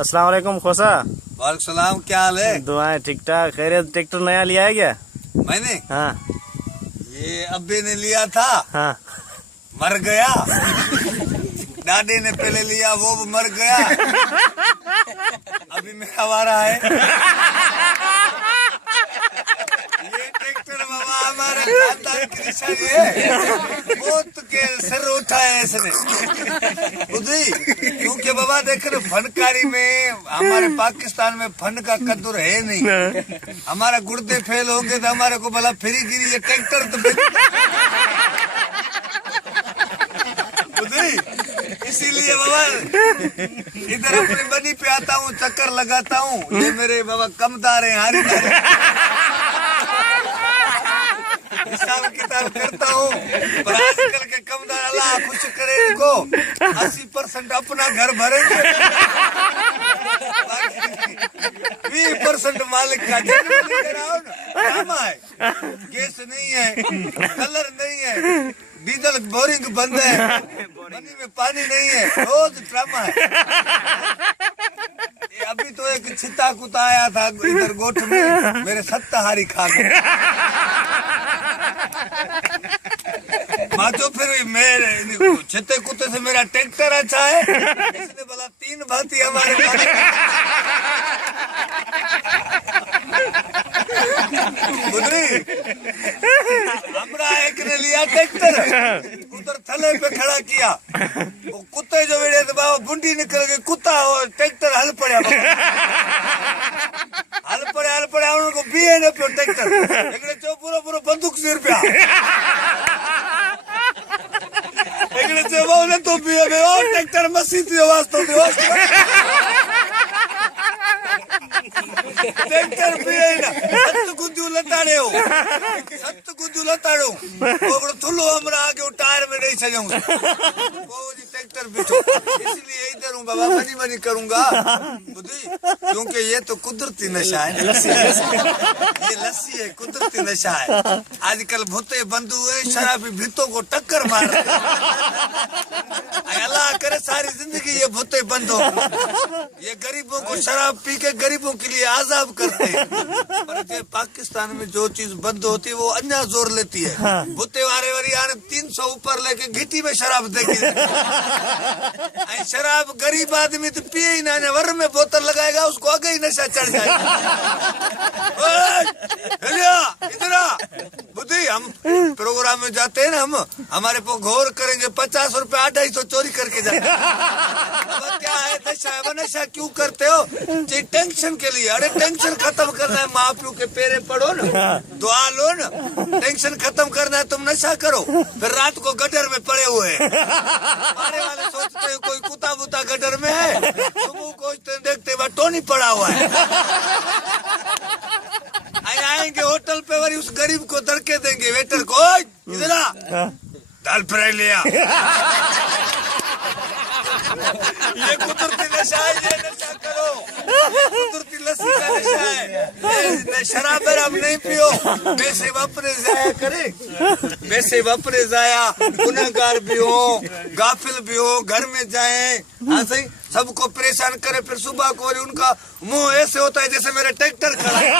अस्सलाम वालेकुम खोसा। वालेकुम सलाम, क्या हाल है? दुआएं ठीक ठाक। खैरियत। ट्रैक्टर नया लिया है क्या? मैंने हाँ ये अब्बे ने लिया था, हाँ। मर गया। दादे ने पहले लिया, वो भी मर गया। अभी मेरा वारा है। ये ट्रैक्टर बाबा हमारे खानदान की निशानी है। बहुत के सर उठाया इसने बुद्धि, क्योंकि बाबा देख रहे फनकारी में हमारे पाकिस्तान में फन का कद्दूर है नहीं। हमारा गुर्दे फेल होंगे तो हमारे को भला फ्री गिरी, ये ट्रैक्टर तो इसीलिए बाबा इधर अपनी बनी पे आता हूँ, चक्कर लगाता हूँ। ये मेरे बाबा कमदार हैं, हारी हिसाब किताब करता हूँ। पर आजकल के कमदार अल्लाह खुश करे इनको 80% अपना घर भरेंगे, 20% मालिक का। ड्रामा है, गैस नहीं है, कलर नहीं है, डीजल बोरिंग बंद है, पानी में पानी नहीं है, रोज ड्रामा है। अभी तो एक छिता कुत्ता आया था इधर गोठ में, मेरे 7 हारी खा गए। माचो फिर मेरे छिते कुत्ते से मेरा ट्रैक्टर अच्छा है, इसने बोला 3 भाती हमारे हमरा एक ने लिया ट्रैक्टर, उधर थले पे खड़ा किया, वो कुत्ते जो वेड़े थे बाबा बुंडी निकल गई, कुत्ता और ट्रैक्टर हल पड़ा, हल पड़ा उनको बीए ने पे ट्रैक्टर एकड़े चो पूरो बंदूक सिर पे एकड़े चो बाबा ने तो बीए में ओ ट्रैक्टर मसीत जो वास्तव में ट्रैक्टर बीए ना सत गुंजू लताड़े हो, सत गुंजू लताड़ो ओकड़ो थुलो हमरा आगे टायर में नहीं सजाऊं वो जी ट्रैक्टर बिठो। इसलिए इधर हूं बाबा, मनी करूंगा बुद्धि, क्योंकि ये तो कुदरती नशा है, ये लस्सी है, कुदरती नशा है। आजकल भूते बंद हुए, शराबी भीतों को टक्कर मार रहे। अल्लाह करे सारी जिंदगी ये भूते बंद हो, ये गरीबों को शराब पी के गरीबों के लिए आजाब करते हैं। पर पाकिस्तान में जो चीज बंद होती है वो अन्य जोर लेती है। हाँ। भूते वारे वारी आने 300 ऊपर लेके घिटी में शराब देखी, शराब गरीब आदमी तो पिए ही ना, वर में बोतल लगाएगा उसको आगे ही नशा चढ़ जाएगा। इधर बुद्धि, हम प्रोग्राम में जाते हैं ना, हम हमारे को घोर करेंगे 50 रुपए 250 चोरी करके जाते। क्या है नशा है, नशा क्यों करते हो? टेंशन के लिए। अरे टेंशन खत्म करना है, माँ प्यू के पेरे पड़ो ना, दुआ लो ना। टेंशन खत्म करना है तुम नशा करो, फिर रात को गटर में पड़े हुए हैं। मारे वाले सोचते हैं कोई कुत्ता बुता गटर में है, सुबह को देखते वह टोनी पड़ा हुआ है। आएंगे होटल पे वरी उस गरीब को दड़के देंगे, वेटर को इधर आ दाल फ्राई लिया। ये कुदरती नशा है, ये नशा करो, कुदरती लस्सी का नशा है। शराब अब नहीं पियो, पैसे वापरे जाया करे, पैसे वापरे जाया, गुनहगार भी हो, गाफिल भी हो, घर में जाए, हाँ सही, सबको परेशान करे, फिर सुबह को उनका मुंह ऐसे होता है जैसे मेरा ट्रैक्टर खड़ा है।